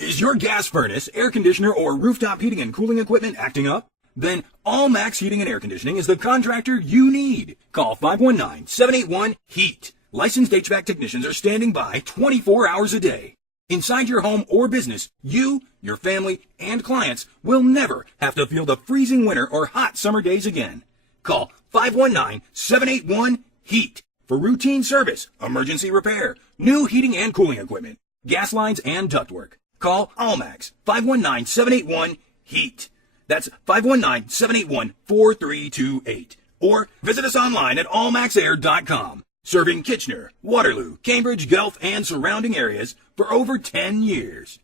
Is your gas furnace, air conditioner, or rooftop heating and cooling equipment acting up? Then All Max Heating and Air Conditioning is the contractor you need. Call 519-781-HEAT. Licensed HVAC technicians are standing by 24 hours a day. Inside your home or business, you, your family, and clients will never have to feel the freezing winter or hot summer days again. Call 519-781-HEAT for routine service, emergency repair, new heating and cooling equipment, gas lines, and ductwork. Call Allmax 519-781-HEAT. That's 519-781-4328. Or visit us online at allmaxair.com. Serving Kitchener, Waterloo, Cambridge, Guelph, and surrounding areas for over 10 years.